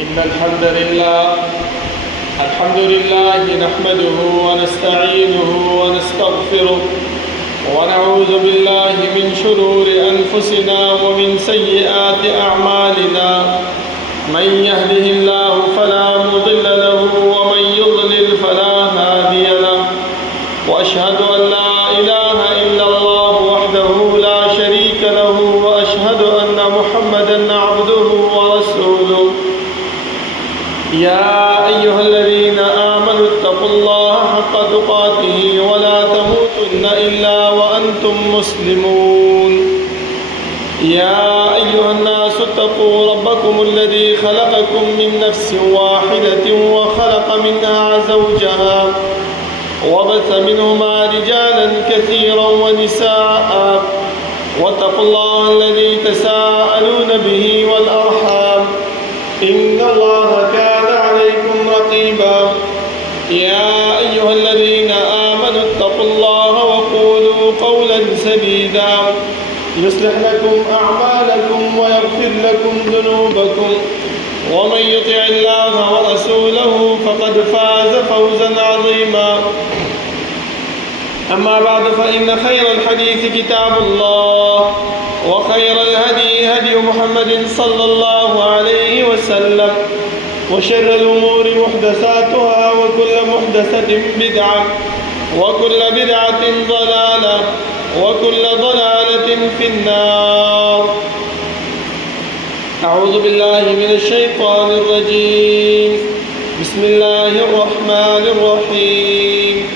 إن الحمد لله نحمده ونستعينه ونستغفره ونعوذ بالله من شرور أنفسنا ومن سيئات أعمالنا من يهده الله فلا مضل له ومن يضلل فلا هادي له وأشهد أن لا إله إلا الله وحده لا شريك له وأشهد أن محمدا عبده ورسوله يا أيها الذين آمنوا اتقوا الله حق تقاته ولا تموتن إلا وأنتم مسلمون يا أيها الناس اتقوا ربكم الذي خلقكم من نفس واحدة وخلق منها زوجها وبث منهما رجالا كثيرا ونساء واتقوا الله الذي تساءلون به والأرحام إن الله كان عليكم رقيبا يا أيها الذين آمنوا اتقوا الله وقولوا قولا سديدا يصلح لكم أعمالكم ويغفر لكم ذنوبكم ومن يطع الله ورسوله فقد فاز فوزا عظيما أما بعد فإن خير الحديث كتاب الله وخير الهدي هدي محمد صلى الله عليه وسلم وشر الأمور محدثاتها وكل محدثة بدعة وكل بدعة ضلالة وكل ضلالة في النار أعوذ بالله من الشيطان الرجيم بسم الله الرحمن الرحيم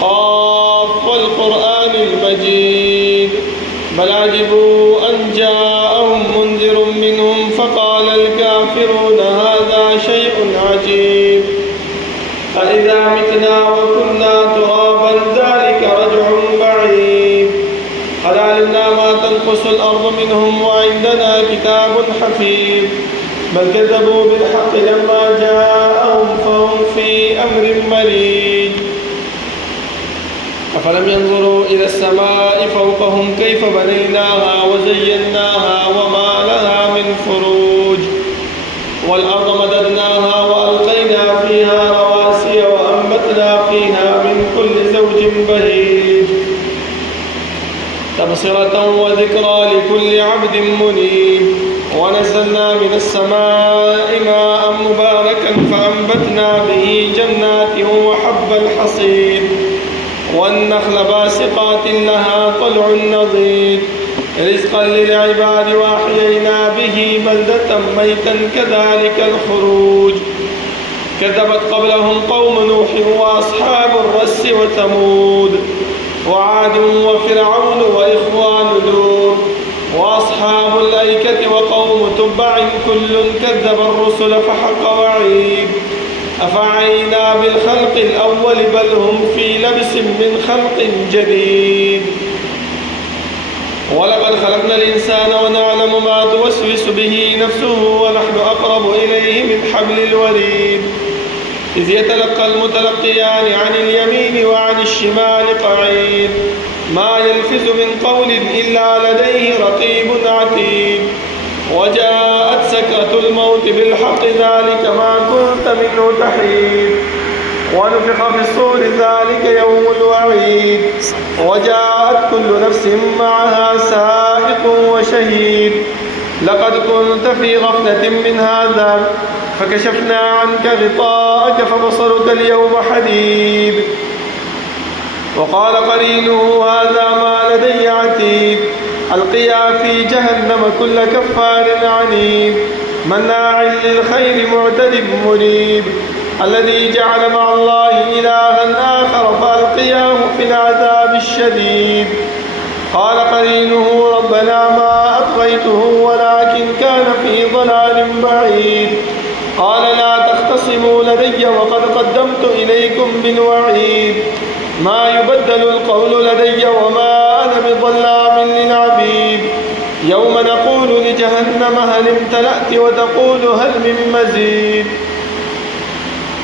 قاف والقرآن المجيد بل عجبوا أن جاءهم منذر منهم فقال الكافرون هذا شيء عجيب أإذا متنا وكنا ترابا ذلك رجع بعيد قد علمنا ما تنقص الأرض منهم وعندنا كتاب حفيظ بل كذبوا بالحق لما جاءهم فهم في أمر مريج أفلم ينظروا إلى السماء فوقهم كيف بنيناها وزيناها وما لها من فروج والأرض مددناها وألقينا فيها رواسي وأنبتنا فيها من كل زوج بهيج تبصرة وذكرى لكل عبد منيب ونزلنا من السماء ماء مباركا فأنبتنا به جنات وحب الحصيد والنخل باسقات لها طلع نضيد رزقا للعباد وأحيينا به بلدة ميتا كذلك الخروج كذبت قبلهم قوم نوح وأصحاب الرس وثمود وعاد وفرعون وإخوان لوط وأصحاب الأيكة وقوم تبع كل كذب الرسل فحق وعيد أفعينا بالخلق الأول بل هم في لبس من خلق جديد ولقد خلقنا الإنسان ونعلم ما توسوس به نفسه ونحن أقرب إليه من حبل الوريد إذ يتلقى المتلقيان عن اليمين وعن الشمال قعيد ما يلفظ من قول إلا لديه رقيب عتيد وجاءت سكرة الموت بالحق ذلك ما كنت منه تحيد ونفخ في الصور ذلك يوم الوعيد وجاءت كل نفس معها سائق وشهيد لقد كنت في غفلة من هذا فكشفنا عنك غطاءك فبصرك اليوم حديد وقال قرينه هذا ما لدي عتيد ألقيا في جهنم كل كفار عنيد مناع للخير معتد مريب الذي جعل مع الله إلها آخر فألقياه في العذاب الشديد قال قرينه ربنا ما أطغيته ولكن كان في ضلال بعيد قال لا تختصموا لدي وقد قدمت إليكم بالوعيد ما يبدل القول لدي وما أنا بظلام للعبيد يوم نقول لجهنم هل امتلأت وتقول هل من مزيد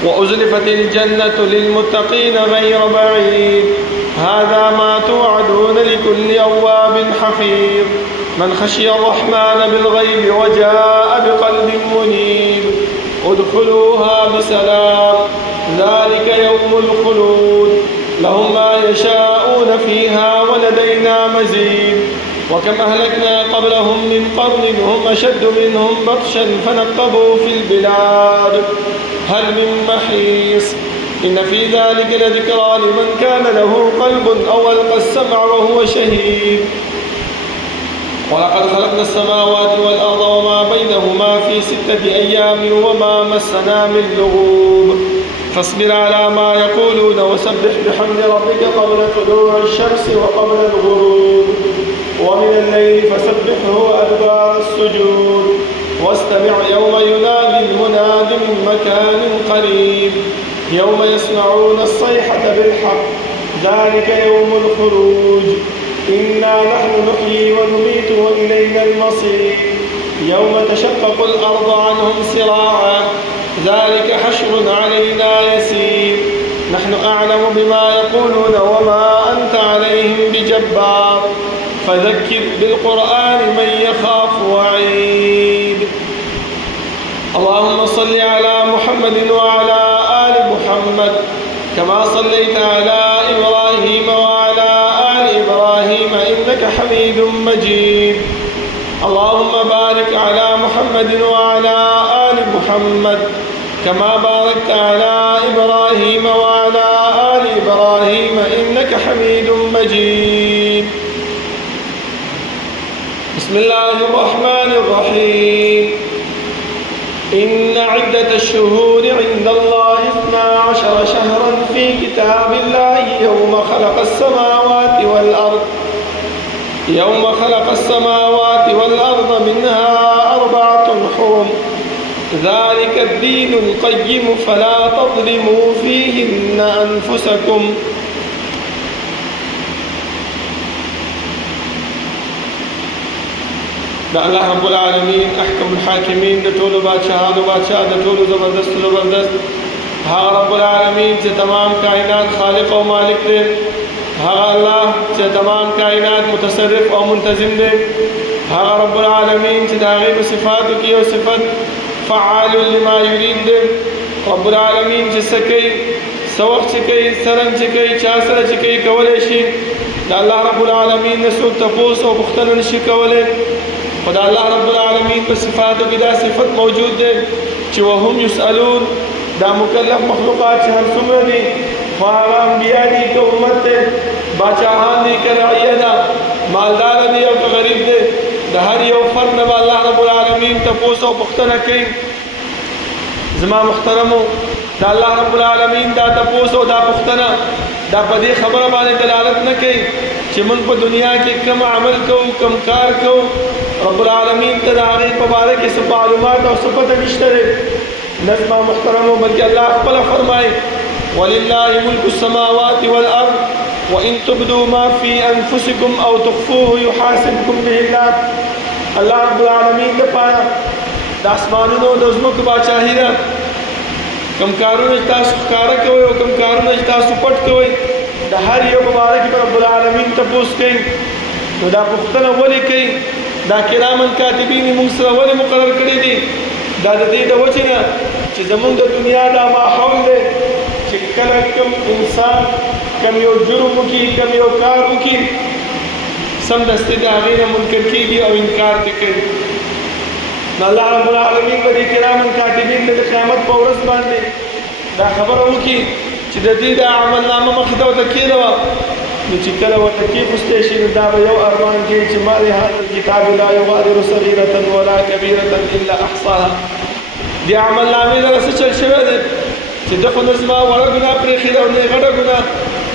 وأزلفت الجنة للمتقين غير بعيد هذا ما توعدون لكل أواب حفيظ من خشي الرحمن بالغيب وجاء بقلب منيب ادخلوها بسلام ذلك يوم الخلود لهم ما يشاءون فيها ولدينا مزيد وكم أهلكنا قبلهم من قرن هم أشد منهم بطشا فنقبوا في البلاد هل من محيص إن في ذلك لذكرى لمن كان له قلب أو ألقى السمع وهو شهيد ولقد خلقنا السماوات والأرض وما بينهما في 6 أيام وما مسنا من لغوب فاصبر على ما يقولون وسبح بحمد ربك قبل طلوع الشمس وقبل الغروب ومن الليل فسبحه وأدبار السجود واستمع يوم ينادي المناد من مكان قريب يوم يسمعون الصيحة بالحق ذلك يوم الخروج إنا نحن نحيي ونميت وإلينا المصير يوم تشقق الأرض عنهم سراعا ذلك حشر علينا يسير نحن أعلم بما يقولون وما أنت عليهم بجبار فذكر بالقرآن من يخاف وعيد اللهم صل على محمد وعلى آل محمد كما صليت على إبراهيم وعلى آل إبراهيم إنك حميد مجيد اللهم بارك على محمد وعلى آل محمد كما باركت على إبراهيم وعلى آل إبراهيم إنك حميد مجيد بسم الله الرحمن الرحيم إن عدة الشهور عند الله 12 شهرا في كتاب الله يوم خلق السماوات والأرض منها 4 حرم ذلك الدين القيم فلا تظلموا فيهن أنفسكم دا الله رب العالمين أحكم الحاكمين دا طول بادشاہ دا طول زبردست ها رب العالمین چې تمام کائنات خالق و مالک دے ها الله چې تمام کائنات متصرف و منتظم دے ها رب العالمین چې دا غیب صفاتو کی و صفت فعال لما يريد دے رب العالمین چې سکی سوق چې کوي سرنګ چې کوي چا سره چې کوي کولای شي دا الله رب العالمین نسو تپوس او بختن نشي کولای خدا الله رب العالمین په صفاتو کې دا صفت موجود ده چې وهم يسألون دا مکلف مخلوقات چې هم څومره دي خو انبیاء دي که امت ده باچاهان دي که رعیه ده مالدار دي او که غریب دي د هر یو فرد نه به الله رب العالمین تپوس او پوښتنه کوي زما محترمو دا الله رب العالمین دا تپوس او دا پوښتنه دا په دې خبره باندې دلالت نه کوي چې موږ په دنیا کې کوم عمل کوو کوم کار کوو رب العالمین ته د هغې په باره کې څه معلومات او څه پته نشته دی نه زما محترمو بلکې الله خپله فرمایي ولله ملک السماوات والارض وان تبدوا ما في انفسكم او تخفوه يحاسبكم به الله الله رب العالمین دپاره د اسمانونو د ځمکو باچاهي ده کم کارونه چې تاسو ښکاره کوئ او کم کارونه چې تاسو پټ کوئ د هر یو په باره کې رب العالمین تپوس کوي نو دا پوښتنه ولې کوي دا کرامن کاتبین موږ سره ولې مقرر کړي دي دا د دې د وجې نه چې زمونږ د دنیا دا ماحول دی چې کله کوم انسان کم یو جرم وکړي کم یو کار وکړي سمدستي د هغې نه منکر کېږي او انکار پرې کوي نو الله رب العالمین به دې کرامن کاتبین د قیامت په ورځ باندې دا خبره وکړي چې د دې د عملنامه مخې ته ورته کېده وه نو چې کله ورته کېښوستی شي نو دا به یو ارمان کوي چې ما لهذا الکتاب لا یغادر صغیرة ولا کبیرة الا احصاها دې عملنامې سره څه چل شوی دی چې ده خو نه زما وړه ګناه پرېښې ده او نه یې غټه ګناه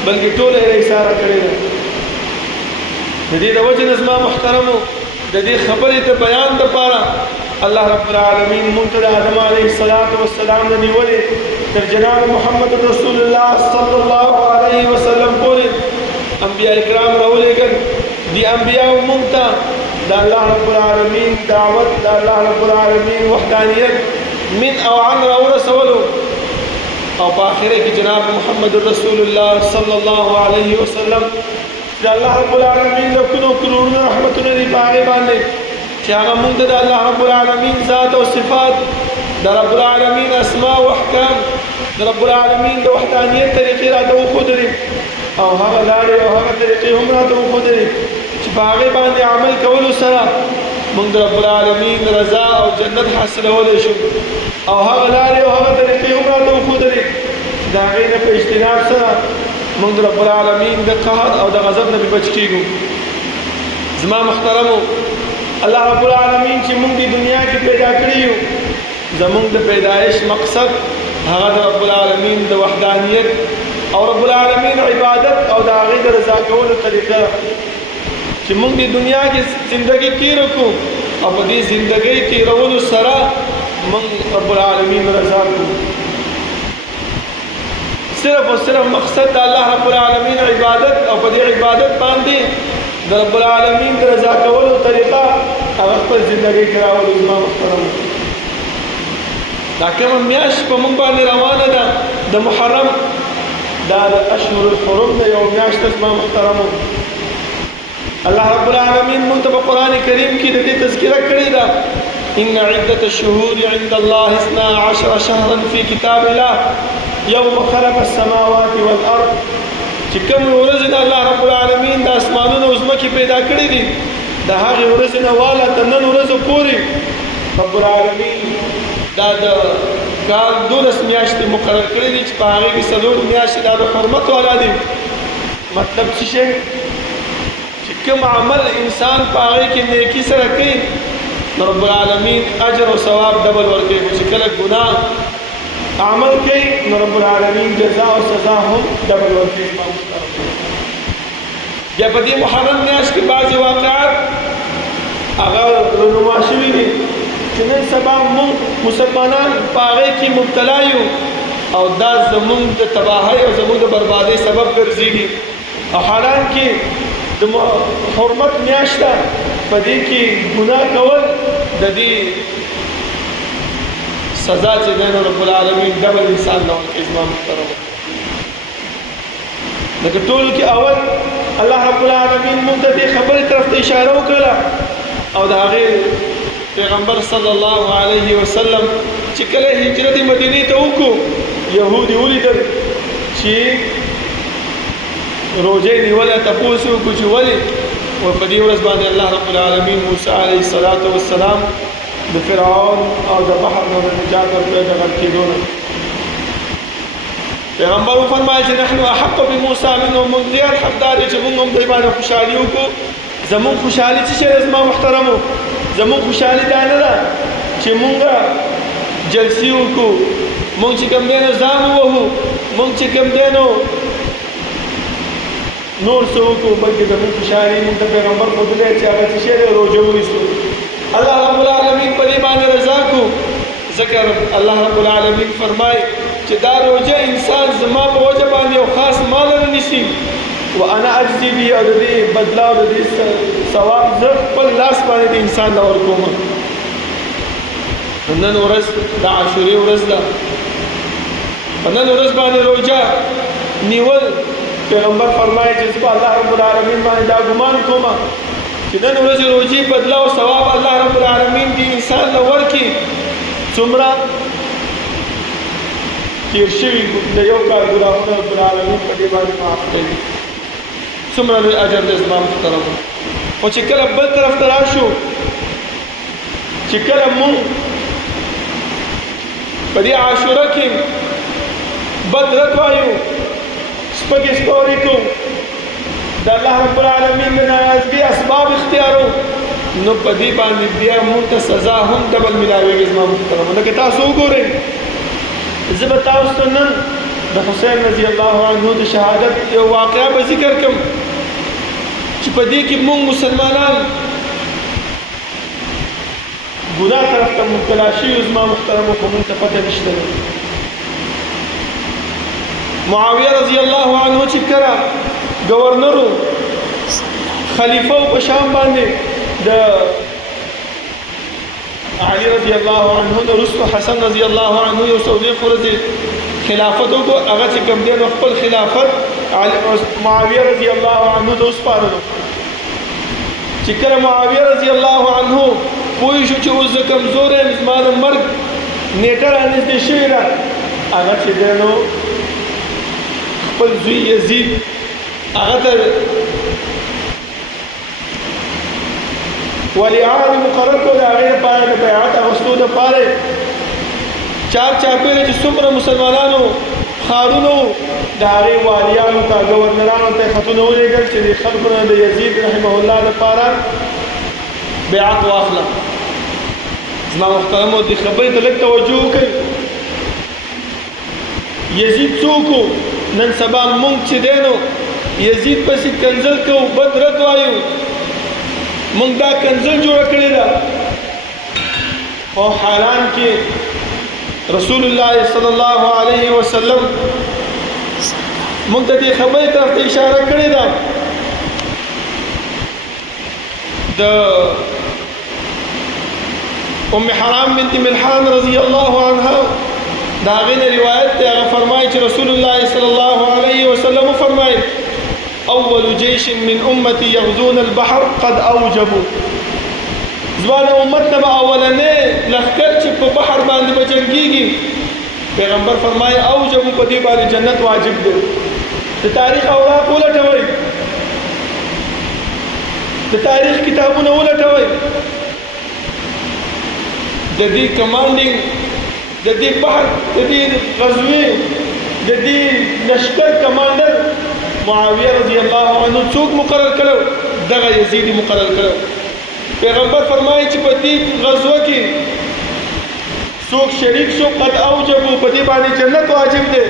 بلکې ټوله یې ایساره کړې ده د دې د وجې نه زما محترمو د دې خبرې ته بیان دپاره الله رب العالمین مونږ ته د آدم علیه السلام نه نیولې تر جناب محمد رسول الله صلی الله علیه وسلم پورې انبیاء کرام راولېږل دي انبیاء مونږ ته د الله رب العالمین دعوت د الله رب العالمین وحدانیت من او عن راورسولو او په آخره کې جناب محمد رسول الله صلی الله علیه وسلم د الله رب العالمین لکونو کروڑونه رحمتونه دي په هغې باندې چې هغه مونږ ته د الله رب العالمین ذات او صفات د رب العالمین اسماء او احکام د رب العالمین د وحدانیت طریقې راته وښودلې او هغه لارې او هغه طریقې هم راته وښودلې چې په هغې باندې عمل کولو سره موږ د رب العالمین رضا او جنت حاصلولی شو او هغه لارې او هغه طریقې هم راته وښودلې چې د هغې نه په اجتناب سره موږ د رب العالمین د قهر او د غضب نه بچ کېږو. زما محترمو، الله رب العالمین چې موږ د دنیا کې پیدا کړي یو، زموږ د پیدایش مقصد هغه د رب العالمین د وحدانیت او رب العالمین عبادت او د هغې د رضا کولو طریقه چې موږ د دنیا کې زندگی تېره کړو او په دې زندګۍ تېرولو سره موږ رب العالمین رضا کړو. صرف او صرف مقصد د الله رب العالمین عبادت او په دې عبادت باندې د رب العالمین د رضا کولو طریقه هغه خپل زندګۍ کې راولو. زما محترمو، دا کومه میاشت په موږ باندې روانه ده د محرم، دا د اشهر الحرم نه یو میاشت ده. زما محترمو، الله رب العالمین موږ ته په قرآن کریم کې د دې تذکره کړې ده: ان عدة الشهور عند الله 12 شهرا في كتاب الله يوم خلق السماوات والارض. چې کوم ورځې د الله رب العالمین د اسمانونو او ځمکې پیدا کړې دي، د هغې ورځې نه واله تر نن ورځو پورې رب العالمین دا د کال 12 میاشتې مقرر کړې دي چې په هغې کې 4 میاشتې دا د حرمت والا دي. مطلب څه شی؟ چې کوم عمل انسان په هغې کې نیکي سره کوي نو رب العالمین اجر او ثواب ډبل ورکوي، خو چې کله ګناه عمل کوي نو رب العالمین جزا او سزا هم ډبل ورکوي. بیا په دې محرم میاشت کې بعضې واقعات هغه رونما شوي دي چې نن سبا موږ مسلمانان په هغې کې مبتلا یو او دا زموږ د تباهۍ او زموږ د بربادۍ سبب ګرځېږي. او حالان کې د حرمت میاشت ده، په دې کې ګناه کول د دې سزا چې دی نو رب العالمین ډبل انسان له ورکوي. زما محترمو، لکه ټولو کې اول الله رب العالمین موږ ته دې خبرې طرف ته اشاره وکړله او د هغې پیغمبر صلی الله علیه وسلم چې کله هجرت مدینې ته وکړو، یهود یې ولیدل چې روژه یې نیولی، تپوس یې وکړو چې ولې؟ او په دې ورځ باندې الله رب العالمین موسی علیه السلام د فرعون او د بحر نه د نجات ورکړی د غرق کېدو نه. پیغمبر وفرمایل چې نحن احق بموسی منهم، موږ زیات حقدار یو چې موږ هم دوی باندې خوشحالي وکړو. زموږ خوشحالي څه شی ده؟ زما محترمو، زموږ خوشحالي دا نه ده چې موږ جلسې وکړو، موږ چې کوم دی نو ځان ووهو، موږ چې کوم دی نو نور څه وکړو، بلکې زموږ خوشحالي موږ ته پیغمبر ښودلی چې هغه څه شی دی؟ روژه ونیسو. الله رب العالمین په دې باندې رضا کو، ځکه الله رب العالمین فرمایي چې دا روژه انسان زما په وجه باندې یو خاص مال رانیسي وانا اجزي به، او د دې بدلا او د دې ثواب زه خپل لاس باندې د انسان له ورکوم. نن ورځ د عاشورې ورځ ده، په نن ورځ باندې روژه نیول پیغمبر فرمایي چې زه په الله رب العالمین باندې دا ګمان کوم چې نن ورځ روژې بدلا او ثواب الله رب العالمین دې انسان له ورکړي څومره تیر شوي د یو کال ګناهونه رب العالمین په دې باندې معاف کوي. څومره لوی اجر دی زما محترمو. خو چې کله بل طرف ته راشو، چې کله مونږ په دې عاشوره کې بد رد وایو، سپکې سپورې کوو، د الله رب العالمین د ناراضګۍ اسباب اختیارو، نو په دې باندې بیا مونږ ته سزا هم ډبل ملاویږي. زما محترمو، لکه تاسو وګورئ، زه به تاسو ته نن د حسین رضی الله عنه د شهادت یو واقعه به ذکر کوم چې په دې کې موږ مسلمانان ګناه طرف ته مبتلا شوي. زما محترمو، خو موږ ته پته نشته. معاویه رضی الله عنه چې کله گورنرو خلیفه په شام باندې د علی رضی الله عنه وروسته حسن رضی الله عنه یو سودې خورځي خلافت وکړو، هغه چې کوم دی نو خپل خلافت معاویه رضی الله عنه ته وسپارلو. چې کله معاویه رضی الله عنه پوه شو چې اوس زه کمزوری یم، زما د مرګ نیټه رانږدې شوې ده هغه چې دی نو خپل زوی یزید هغه ته ولیعهد مقرر کړو د هغې لپاره د بیعت اخیستو دپاره چار چاپېره چې څومره مسلمانانو ښارونو د هغې والیانو ته ګورنرانو ته خطونه ولېږل چې د خلکو نه د یزید رحمه الله لپاره بیعت واخله زما محترمو دې خبرې ته لږ توجه وکړئ یزید څوک و نن سبا مونږ چې دی نو یزید پسې کنځل کوو بد رد وایو مونږ دا کنځل جوړه کړې ده خو حالان کې رسول الله صلی الله علیه وسلم مونږ ته دې خبرې طرف ته اشاره کړې ده د ام حرام بنت ملحان رضی الله عنها دا غینه روایت ته هغه فرمایي چې رسول الله صلی الله علیه وسلم فرمایي اول جيش من امتي يغزون البحر قد اوجبوا زمانه امت نه اولنې لښکر چې په بحر باندې بجنګيږي پیغمبر فرمایي اوجبوا په دې باندې جنت واجب دی د تاریخ اوراق ولټوي د تاریخ کتابونه ولټوي د دې کمانډینګ د دې بحر د دې غزوې د دې لشکر کمانډر معاویه رضی الله عنه څوک مقرر کړو دغه یزیدی مقرر کړو پیغمبر فرمایي چې په دې غزوه کې څوک شریک شو قد اوجبو په دې باندې جنت واجب دی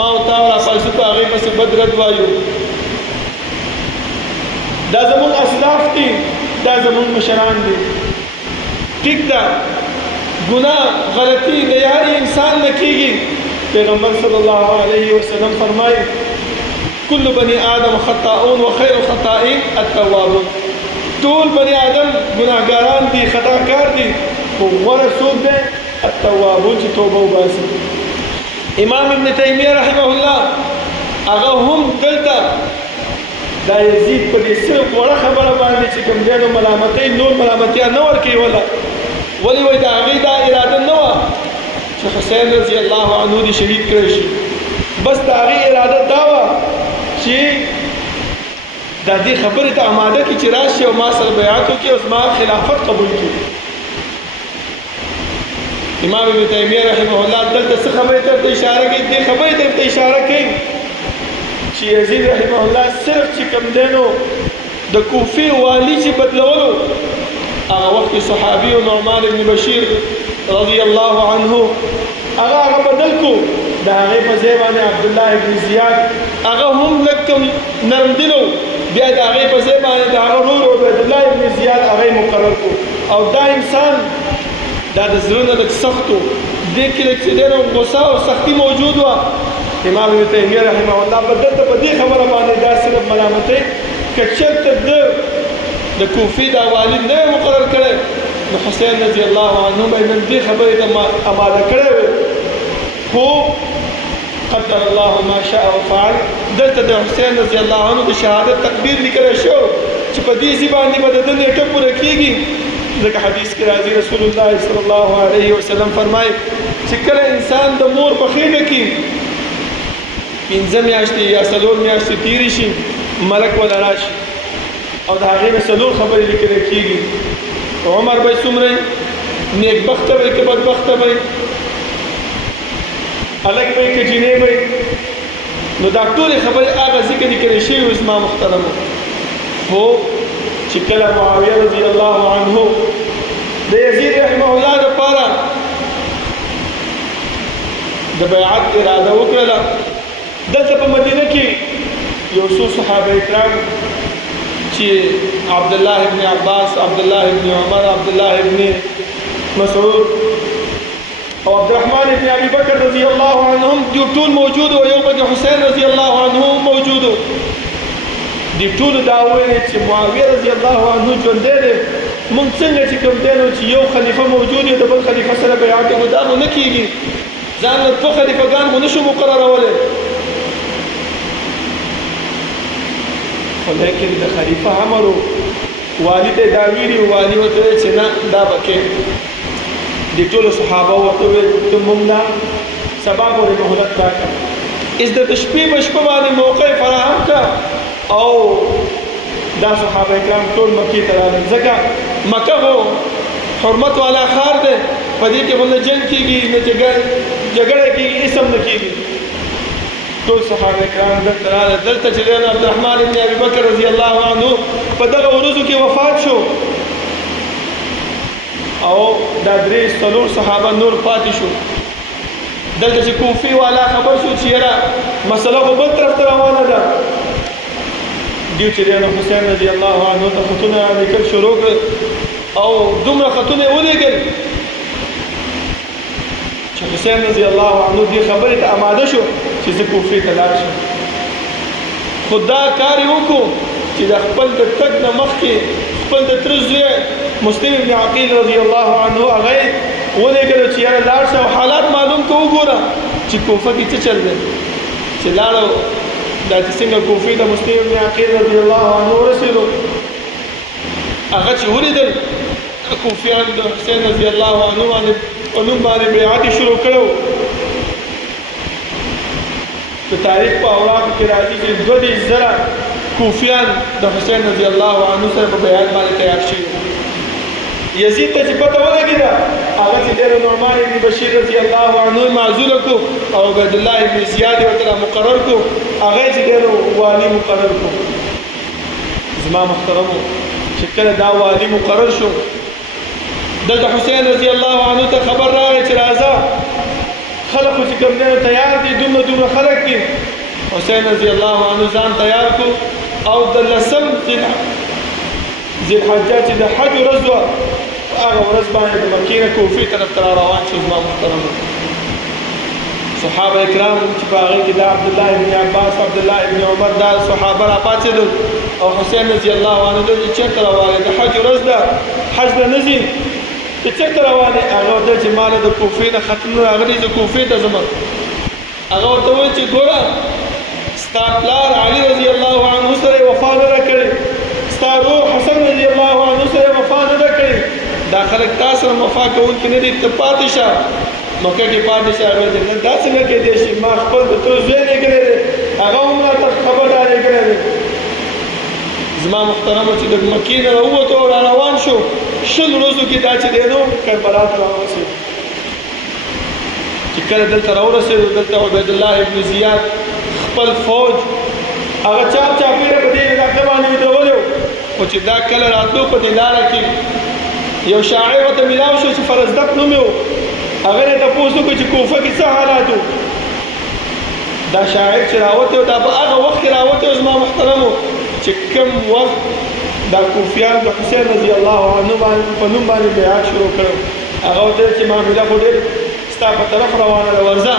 ما او تا را پاسو په هغې پسې بد رد وایو دا زموږ اسلاف دي دا زموږ مشران دي ټیک ده گناہ غلطی د هر انسان نه کیږي پیغمبر صلی الله علیه وسلم فرمایي كل بني آدم خطاؤون وخير الخطائين التوابون ټول بني آدم ګناهګاران دي خطاکار دي خو غوره څوک دی التوابون چې توبه وباسي امام ابن تیمیه رحمه الله هغه هم دلته دا یزید په دې صرف وړه خبره باندې چې کوم دی نو ملامتۍ نور ملامتیا نه ورکوي ولې وایي د هغې دا اراده نه وه چې حسین رضی الله عنه دې شهید کړی شي بس د هغې اراده دا وه چې دا دې خبرې ته اماده کړي چې راشي او ما سره بیعت وکړي او زما خلافت قبول کړي امام ابن تیمیه رحمه الله دلته څه خبرې ته اشاره کوي دې خبرې ته اشاره کوي چې یزید رحمه الله صرف چې کوم دی نو د کوفې والي چې بدلولو هغه وخت صحابي نعمان بن بشیر رضی الله عنه هغه بدل کو د هغې په ځای باندې عبدالله ابن زیاد هغه هم لږ کم نرم دلو بیا د هغې په ځای باندې د هغه ورور عبیدالله ابن زیاد هغه مقرر کو او دا انسان دا د زړه نه لږ سخت و دې کې لږ چې دی نو غصه او سختي موجود وه امام ابن تیمیه رحمه الله به دلته په دې خبره باندې دا صرف ملامتۍ که چېرته د کوفې دا والي نه وی مقرر کړی نو حسین رضی الله عنه به نن دې خبرې ته اماده کړی و خو قدر الله ما شاء وفعل دلته د حسین رضی الله عنه د شهادت تقدیر لیکلی شو چې په دې ځای باندې به د ده نیټه پوره کېږي ځکه حدیث کې راځي رسول الله صلی الله علیه وسلم فرمایي چې کله انسان د مور په خېټه کې 5 میاشتې یا 4 میاشتې تېرې شي ملک ولا راشي او د هغې نه 4 خبرې لیکلی کېږي عمر به څومره نیکبخته به که بدبخته به هلک به که جینۍ به نو دا ټولې خبرې هغه ذکر لیکلی شوي وو زما محترمو خو چې کله معاویه رضی الله عنه د یزید رحمه الله دپاره د بیعت اراده وکړله دلته په مدینه کې یو څو صحابه کرام چې عبدالله ابن عباس عبدالله ابن عمر عبدالله ابن مسعود او عبدالرحمن ابن ابي بکر رضی الله عنهم دی ټول موجود او یو بل حسین رضی الله عنه موجود دی ټول دا وایي چې معاویه رضی الله عنه ژوندی دی مونږ څنګه چې کوم دی نو چې یو خلیفه موجود دی د بل خلیفه سره بیعت وکړو دا نو نه کېږي ځان له 2 خلیفګان خو نشو مقررولی لیکن د خلیفه امر والي ته دا ویلي والي ورته ویل چې نه دا به کې دې ټولو صحابه ورته وویل ته موږ نه سبا پورې مهلت راکړه اوس د شپې په شپه باندې موقع فراهم کړه او دا صحابه کرام ټول مکې ته راغلل ځکه مکه خو حرمت والا ښار دی په دې کې خو نه جنګ کېږي نه جګړه کېږي هېڅ هم نه کېږي ټول صحابه کرام دلته راغلل دلته چې دی نو عبدالرحمن بن ابي بکر رضی الله عنه په دغه ورځو کې وفات شو او دا درې څلور صحابه نور پاتې شو دلته چې کوفي والا خبر شو چې یاره مسله خو بل طرف ته روانه ده دیو چې دی نو حسین رضی الله عنه ته خطونه لیکل شروع کړل او دومره خطونه یې ولېږل چې حسین رضی الله عنه دې خبرې ته اماده شو چې زه کوفې ته لاړ شم خو دا کار یې وکړو چې د خپل د تګ نه مخکې خپل د تره زوی مسلم بن عقیل رضی الله عنه هغه یې ولېږلو چې یاره لاړ شه او حالات معلوم که وګوره چې کوفه کې څه چل دی چې لاړو دا چې څنګه کوفې ته مسلم بن عقیل رضی الله عنه ورسېدو هغه چې ولیدل کوفیان د حسین رضی الله عنه باندې په نوم باندې بیعت یې شروع کړی د تاریخ په اوراقو کې راځي چې 2,000 کوفیان د حسین رضی الله عنه سره په بیعت باندې تیار شوي یزید ته چې پته ولګېده هغه چې دی نعمان بن بشیر رضی الله عنه معزوله کړو او عبید الله بن زیاد یې ورته مقرر کړو هغه یې چې دی والي مقرر کړو زما محترمو چې کله دا والي مقرر شو دلته حسین رضی الله عنه ته خبر راغی چې راځه خلق چې کوم دی تیار دي دومره خلق دي حسین رضی الله عنه ځان تیار کړو او د لسم ذی الحجه چې د حج ورځ وه هغه ورځ باندې د مکې نه کوفې طرف ته روان شو زما محترمو صحابه کرام چې په هغې کې دا عبدالله ابن عباس عبدالله ابن عمر دا صحابه راپاڅېدل او حسین رضی الله عنه ته چې چېرته روان د حج ورځ ده حج ته نه ځي ته چېرته روان یې هغه ورته چې ما له د کوفې نه خطونه راغلي زه کوفې ته ځم هغه ورته وویل چې ګوره ستا پلار علي رضی الله عنه سره یې وفا نه ده کړې ستا روح حسن رضی الله عنه سره یې وفا نه ده کړې دا خلک تا سره وفا کوونکي نه دي ته پاتې شه مکه کې پاتې شه هغه ته دا څنګه کېدی شي ما خپل د تر زوی لیکلی دی هغه هم راته خبردار لیکلی دی زما محترمو چې د مکې نه راووتو او راروان شو 20 ورځو کې دا چې دی نو کربلا ته راورسېدو چې کله دلته راورسېدو دلته عبید الله ابن زیاد خپل فوج هغه چاپېره په دې علاقه باندې ودرولو خو چې دا کله راتلو په دې لاره کې یو شاعر ورته میلاو شو چې فرزدق نوم یې و هغه یې تپوس وکړو چې کوفه کې څه حالات و دا شاعر چې راوتی و دا په هغه وخت کې راوتی و زما محترمو چې کوم وخت دا کوفیان د حسین رضی الله عنه په نوم باندې بیعت شروع کړو هغه ورته چې معامله خو ډېر ستا په طرف روانه ده ورځه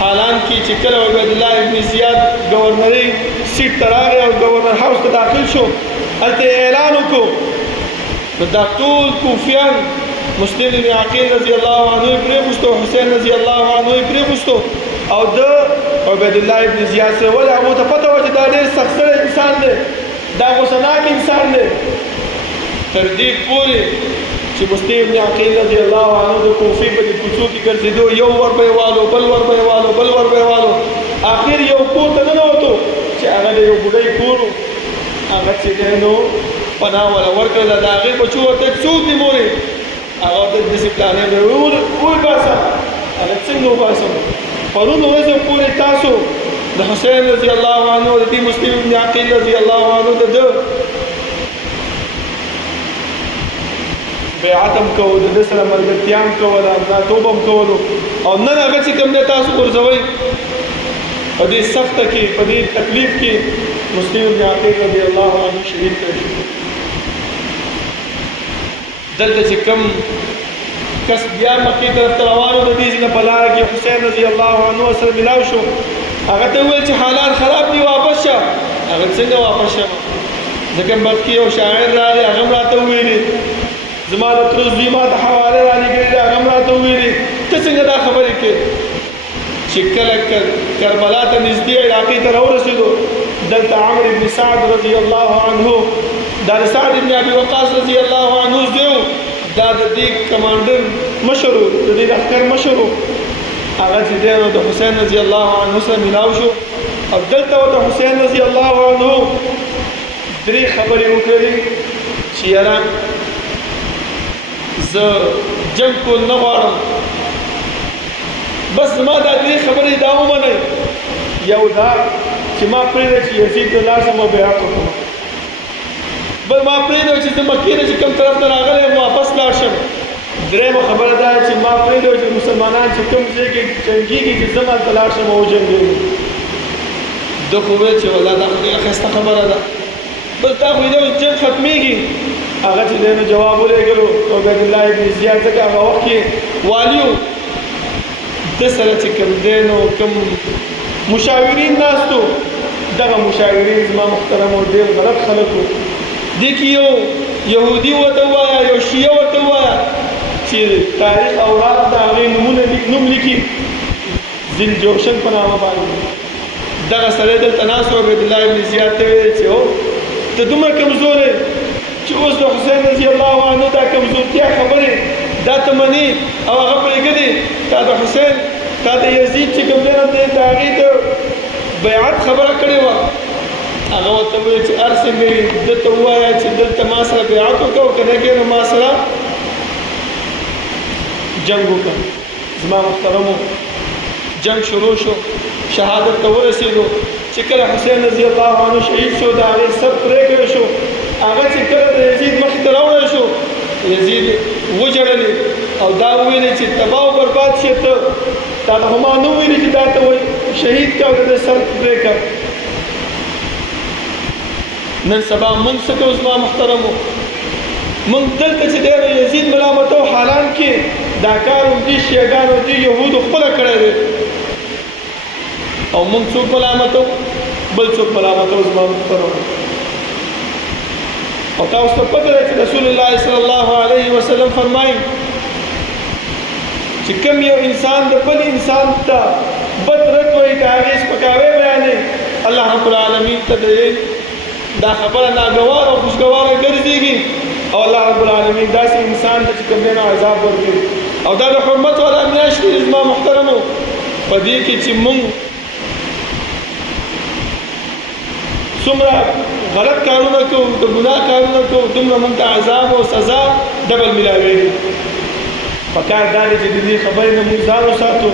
حالان کې چې کله عبید الله ابن زیاد ګورنري سیټ ته راغی او ګورنر هاوس ته داخل شو هلته اعلان وکړو نو دا ټول کوفیان مسلم بن عقیل رضی الله عنه یې پرېښوستو حسین رضی الله عنه یې پرېښوستو او د عبید الله ابن زیاد سره ولې هغو ته پته وه چې دا ډېر سخت سړی انسان دی دا غوسهناک انسان دی تر دې پورې چې مسلم بن عقیل رضی الله عنه د کوفې په دې کوڅو کې ګرځېدو یو ور به یې والو بل ور به یې والو بل ور به یې والو اخر یو کور ته ننوتو چې هغه د یو بوډۍ کور و هغه چې دی نو پناه وله ورکړله د هغې بچو ورته څوک دي مورې هغه ورته داسې پلانې به وباسه هغه څنګه وباسم پرون ورځ پورې تاسو د حسین رضی الله عنه د دې مسلم بن عقیل رضی الله عنه د ده بیعت هم کوو د ده سره ملګرتیا هم کوله امناتوب هم کولو او نن هغه چې کوم دی تاسو غورځوئ په دې سخته کې په دې تکلیف کې مسلم بن عقیل رضی الله عنه شهید کړی شو دلته چې کوم کس بیا مکې طرف ته روان و د دې ځای نه په لاره کې حسین رضی الله عنه سره ملاو شو هغه ته وویل چې حالات خراب دي واپس شه هغه څنګه واپس شم ځکه بلکې یو شاعر راغی هغه هم راته وویلې زما د تره زوی ما ته حواله رالېږلې ده هغه هم راته وویلې ته څنګه دا خبرې کوې چې کله کربلا ته نږدې علاقې ته راورسېدو دلته عمرو بن سعد رضی الله عنه دا د سعد بن ابي وقاص رضی الله عنه زوی دا د دې کمانډر مشر و، د دې لښکر مشر و، هغه چې دی نو د حسین رضی الله عنه سره میلاو شو او دلته ورته حسین رضی الله عنه درې خبرې وکړې چې یاره زه جنګ کول نه غواړم، بس زما دا درې خبرې دا ومنئ. یو دا چې ما پرېږده چې یزید ته لاړ شم او بیعت وکړم، بل ما پرېږده چې زه مکې نه چې کوم طرف ته راغلی یم واپس لاړ شم. درېیمه خبره دا چې ما پرېږده چې مسلمانان چې کوم ځای کې جنګېږي چې زه هلته لاړ شم او وجنګېږم. ده خو ویل چې والله دا خو ډېره ښایسته خبره ده، بس دا خو یې جنګ ختمېږي. هغه چې دی نو جواب ولېږلو عبیدالله ابن زیاد ځکه هغه وخت کې والي و، ده سره چې کوم دی نو کوم مشاورین ناست و، دغه مشاورین زما محترمو ډېر غلط خلک و. دې کې یو یهودي ورته ووایه، یو شیعه ورته ووایه چې تاریخ اوراق د هغې نوم لیکي ذیلجوشن په نامه باندې. دغه سړی دلته ناست و، عبیدالله ابن زیاد ته ویل چې هو ته دومره کمزوری چې اوس د حسین رضی الله عنه دا کمزورتیا خبرې دا ته منې او هغه پرېږدې، تا د حسین تا د یزید چې کوم دی نو د هغې د بیعت خبره کړې وه. هغه ورته وویل چې هر څنګه یې ده ته ووایه چې دلته ما سره بیعت وکړه او که نه کښې نو ما سره جنګ وکړه. زما محترمو جنګ شروع شو، شهادت ته ورسېدو. چې کله حسین رضی الله عنه شهید شو د هغې سر پرې کړی شو، هغه چې کله د یزید مخې ته راوړی شو یزید وجړلې او دا وویلې چې تباه او برباد شي، ته تا ته خو ما نه وویلې چې دا ته شهید کړه او د دې سر پرې کړه. نن سبا مونږ څه کوو زما محترمو؟ مونږ دلته چې دی نو یزید ملامتو، حالان کې دا کار همدې شیعګانو دې یهودو خپله کړی دی او مونږ څوک ملامتو؟ بل څوک ملامتو زما محترمو. او تاسو ته پته ده چې رسول الله صلی الله علیه وسلم فرمایي چې کوم یو انسان د بل انسان ته بد رد وایي، د هغې سپکاوی بیانوي، الله رب العالمین ته دا خبره ناګواره او خوشګواره ګرځېږي او الله رب العالمین داسې انسان ته چې کوم دی نو عذاب ورکوي. او دا د حرمت والا میاشت دی زما محترمو، په دې کې چې مونږ څومره غلط کارونه کوو، د ګناه کارونه کوو، دومره مونږ ته عذاب او سزا ډبل میلاوېږي. پکار دا دی چې د دې خبرې نه مونږ ځان وساتو.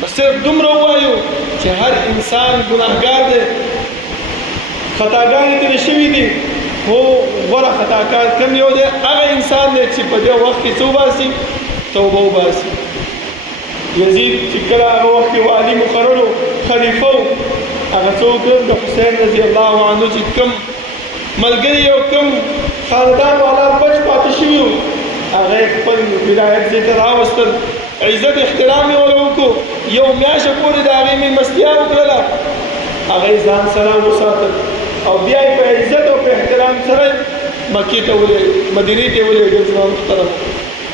بس صرف دومره ووایو چې هر انسان ګناهګار دی، خطاګانې ترې شوي دي، خو غوره خطاکار کوم یو دی؟ هغه انسان دی چې په دې وخت کې څه وباسي؟ توبه وباسي. یزید چې کله هغه وخت کې والي مقرر و، خلیفه و، هغه څه وکړل؟ د حسین رضی الله عنه چې کوم ملګري او کوم خاندان والا بچ پاتې شوي وو، هغه خپل ولایت ځای ته راوستل، عزت احترام یې ورله وکړو، یو میاشته پورې د هغې مېلمستیا وکړله، هغه یې ځان سره وساتل او بیا یې په عزت او په احترام سره مکې ته مدینې ته ولېږل. زما محترم،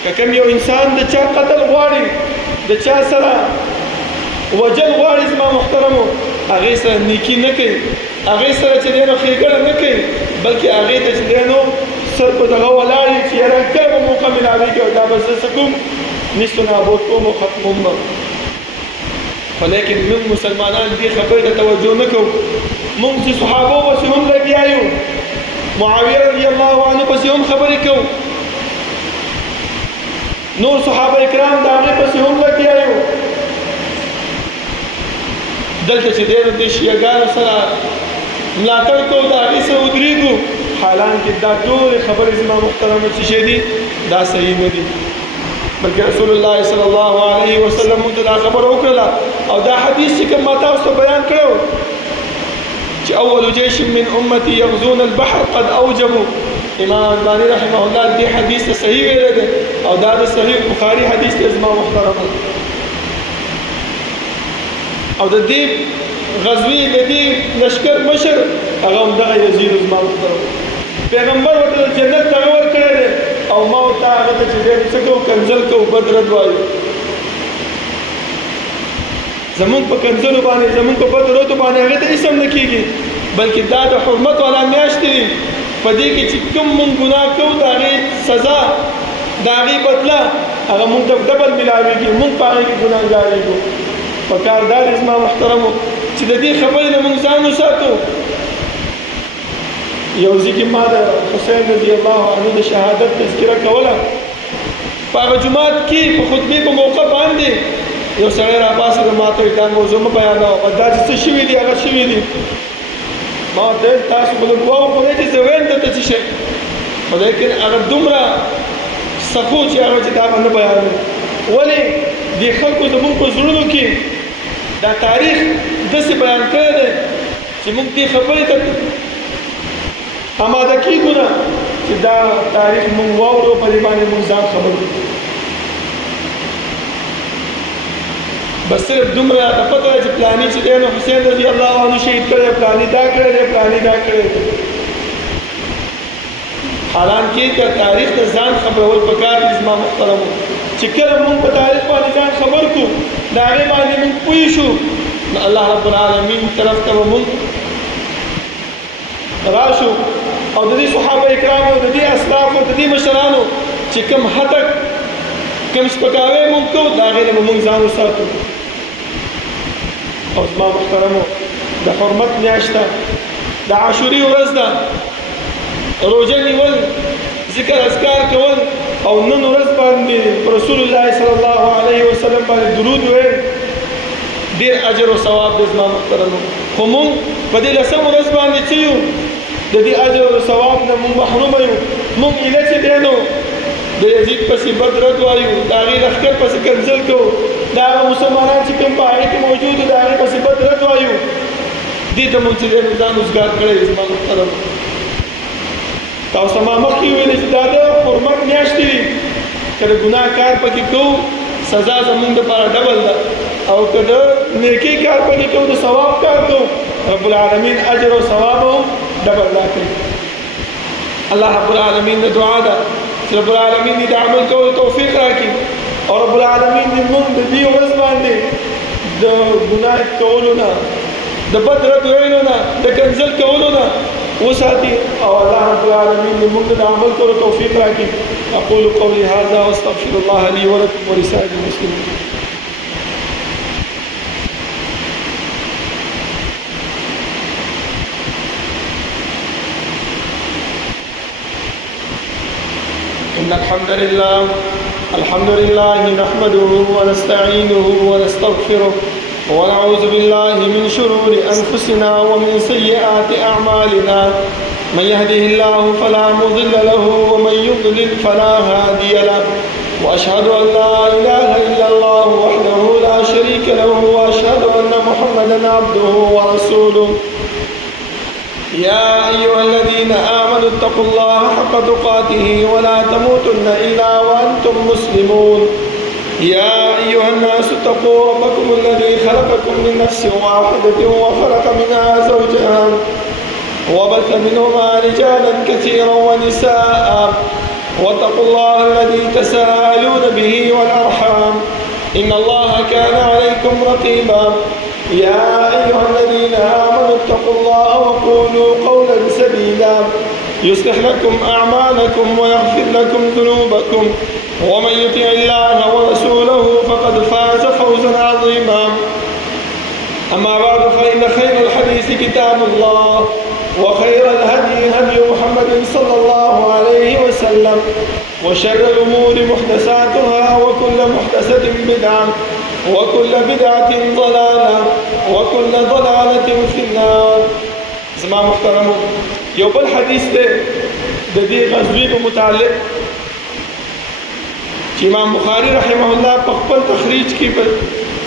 که کوم یو انسان د چا قتل غواړي، د چا سره وجل غواړي، زما محترمو، هغې سره نیکي نه کوي، هغې سره چې دی نو ښېګړه نه کوي، بلکې هغې ته چې دی نو سر په دغه ولاړ وي چې یاره کله به موقع میلاوېږي او دا به زه څه کوم نیست و نابود کوم او ختموم به. خو لیکن موږ مسلمانان دې خبرې ته توجه نه کوو. موږ چې صحابو پسې هم لګیا یو، معاویه رضی الله عنه پسې هم خبرې کوو، نور صحابه کرام د هغې پسې هم لګیا یو. دلته چې دی نو دې شیعګانو سره ملاتړ کوو، د هغې سره ودرېږو، حالان کې دا ټولې خبرې زما محترمه چې شی دي دا صحیح نه دي، بلکې رسول الله صلی الله علیه وسلم موږ ته دا خبره وکړله او دا حدیث چې کوم ما تاسو ته بیان کړی و چې اول جیش من امتي یغزون البحر قد اوجبوا، امام الباني رحمه الله دې حدیث ته صحیح ویلی دی او دا د صحیح بخاري حدیث دی زما محترمه. او د دې غزوې د دې لشکر مشر هغه همدغه یزید زما محترمه. پیغمبر ورته جنت ته ورکړی دی او ما ورته هغه ته چې دی څه کوو؟ کنځل کوو، بد رد وایو. زمونږ په کنځلو باندې، زمونږ په بد ردو باندې هغې ته اسم نه کېږي، بلکې دا د حرمت والا میاشت دي. په دې کې چې کوم مونږ ګناه کوو د هغې سزا د هغې بدله هغه مونږ ته ډبل ملاوېږي مونږ په هغې کې ګناهګارېږو په کار دا دی زما محترمو چې د دې خبرې نه مونږ ځان وساتو یو ځای کې ما د حسین رضی الله عنه د شهادت تذکره کوله په هغه جومات کې په خطبې په موقع باندې یو سړی راپاسې د ما ته دا موضوع مه بیانوه دا چې څه شوي دي هغه شوي دي ما ورته ویل تاسو به د دعا وکړئ چې زه ویم درته څه شی خو لیکن هغه دومره سخو چې هغه چې دا به نه بیانوم ولې دې خلکو زموږ په زړونو کې دا تاریخ داسې بیان کړی دی چې موږ دې خبرې ته آماده کېږو نه چې دا تاریخ موږ واورو په دې باندې موږ ځان خبر کړو بس صرف دومره د پته ده چې پلاني چې دی نو حسین رضی الله عنه شهید کړی پلاني دا کړی دی پلاني دا کړی دی حالانکې که تاریخ ته ځان خبرول پکار دي زما محترمو چې کله مونږ په تاریخ باندې ځان خبر کړو د هغې باندې مونږ پوه شو نو الله رب العالمین طرف ته به مونږ راشو او د دې صحابه کرامو د دې اسلافو د دې مشرانو چې کوم هتک کوم سپکاوی مونږ کوو د هغې نه به مونږ ځان وساتو او زما محترمو د حرمت میاشت ده د عاشوري ورځ ده روژه نیول ذکر اذکار کول او نن ورځ باندې رسول الله صلی الله علیه وسلم باندې درود ویل ډېر اجر او ثواب دی زما محترمو خو مونږ په دې لسم ورځ باندې څه یو د دې اجر او ثواب نه مونږ محرومه یو مونږ ایله چې دی نو د یزید پسې بد رد وایو د هغې لښکر پسې کنځل کوو د هغه مسلمانان چې کوم په هغې کې موجود د هغې پسې بد رد وایو دې ته مونږ چې دی نو ځان روزګار کړی دی زما محترمو تاسو ما مخکې ویلې چې دا د حرمت میاشتې دي که د ګناه کار پکې کوو سزا زمونږ دپاره ډبل ده او که د نیکۍ کار پکې کوو د ثواب کار کوو رب العالمین اجر او ثواب هم ډبل راکوي الله رب العالمین د دعا ده چې رب العالمین دې د عمل کولو توفیق راکړي او رب العالمین دې موږ د دې ورځ باندې د ګناه کولو نه د بد رد ویلو نه د کنځل کولو نه وساتي او الله رب العالمين موږ د عمل کولو توفیق راکړي اقول قولي هذا واستغفر الله لي ولكم ولسائر المسلمين إن الحمد لله نحمده ونستعينه ونستغفره ونعوذ بالله من شرور أنفسنا ومن سيئات أعمالنا من يهده الله فلا مضل له ومن يضلل فلا هادي له وأشهد أن لا إله إلا الله وحده لا شريك له وأشهد أن محمدا عبده ورسوله يا أيها الذين آمنوا اتقوا الله حق تقاته ولا تموتن إلا وأنتم مسلمون يا أيها الناس اتقوا ربكم الذي خلقكم من نفس واحدة وخلق منها زوجها وبث منهما رجالا كثيرا ونساء واتقوا الله الذي تساءلون به والأرحام إن الله كان عليكم رقيبا يا أيها الذين آمنوا اتقوا الله وقولوا قولا سديدا يصلح لكم أعمالكم ويغفر لكم ذنوبكم ومن يطع الله ورسوله فقد فاز فوزا عظيما أما بعد فإن خير الحديث كتاب الله وخير الهدي هدي محمد صلى الله عليه وسلم وشر الأمور محدثاتها وكل محدثة بدعة وكل بدعة ضلالة وكل ضلالة في النار زما محترمو یو بل حدیث دی د دې غزوې په متعلق چې امام بخاري رحمه الله په خپل تخریج کې په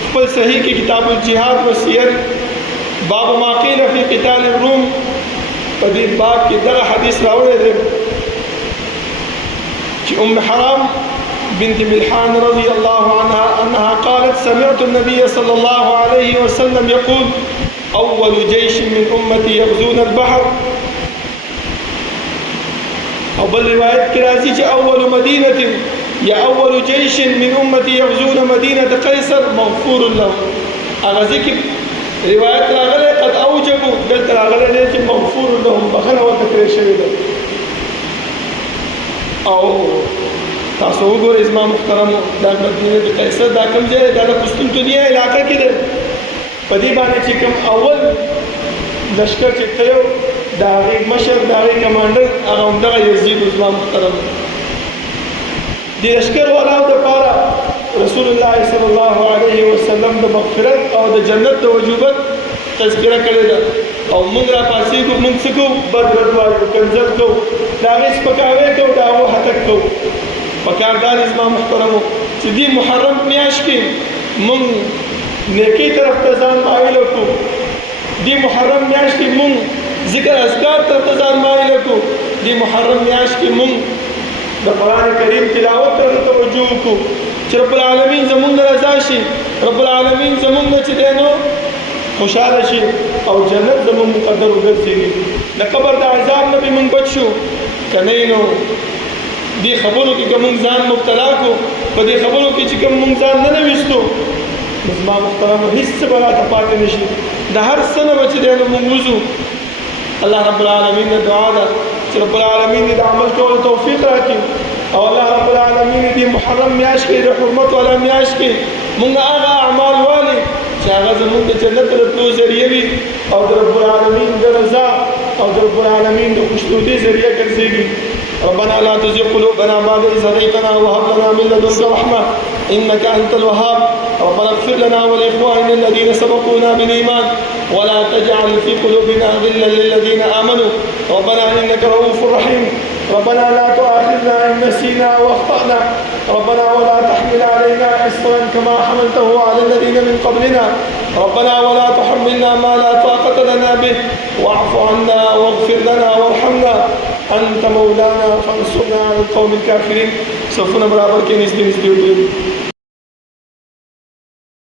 خپل صحیح کې کتاب الجهاد و سیر باب ما قیل فی قتال الروم په دې باب کې دغه حدیث راوړی دی چې ام حرام بنت ملحان رضي الله عنها أنها قالت سمعت النبي صلى الله عليه وسلم يقول أول جيش من أمتي يغزون البحر أو بل رواية كراسي أول مدينة يا أول جيش من أمتي يغزون مدينة قيصر مغفور له أغزيك رواية راغلة قد أوجبوا قلت راغلة مغفور لهم بخنا وتكري شهيدا او تاسو وګورئ زما محترمو دا مدینه قیصر دا کوم ځای دا د قسطنطنیه علاقه کې ده په دې باندې چې کوم اول لشکر چې تلو د هغې مشر د هغې کمانډر هغه همدغه یزید زما محترمو د لشکر والاو دپاره رسول الله صلی الله علیه وسلم د مغفرت او د جنت د وجوبت تذکره کړې ده او موږ را پاسېږو موږ څه کوو بد رد وایو کنځل کوو د هغې سپکاوی کوو د هغو هتک کوو پکار دا دی زما محترمو چې دې محرم میاشت کې موږ نیکۍ طرف ته ځان مایل کړو دې محرم میاشت کې موږ ذکر اذکار طرف ته ځان مایل کړو دې محرم میاشت کې موږ د قرآن کریم تلاوت ته توجه وکړو چې رب العالمین زمونږ نه رضا شي رب العالمین زمونږ نه چې دی نو خوشحاله شي او جنت زمونږ مقدر وګرځېږي د قبر د عذاب نه به موږ بچ شو که نه نو دې خبرو کې که موږ ځان مبتلا کړو په دې خبرو کې چې کوم موږ ځان نه ویستو نو زما محترمو هېڅ څه به راته پاتې نه شي د هر څه نه به چې دی نو موږ وځو الله رب العالمین نه دعا ده چې رب العالمین دې د عمل کولو توفیق راکړي او الله رب العالمین دې محرم میاشت کې د حرمت والا میاشت کې موږ هغه اعمال والي چې هغه زموږ د جنت د تلو ذریعه وي او د رب العالمین د رضا او د رب العالمین د خوشنودۍ ذریعه ګرځېږي ربنا لا تزغ قلوبنا بعد إذ هديتنا وهب لنا من لدنك رحمة إنك أنت الوهاب ربنا اغفر لنا ولإخواننا الذين سبقونا بالإيمان ولا تجعل في قلوبنا غلا للذين آمنوا ربنا إنك رؤوف رحيم ربنا لا تؤاخذنا إن نسينا وأخطأنا ربنا ولا تحمل علينا إصرا كما حملته على الذين من قبلنا ربنا ولا تحملنا ما لا طاقة لنا به واعف عنا واغفر لنا وارحمنا أنت مولانا فانصرنا على القوم الكافرين سوف نبرابر كنيس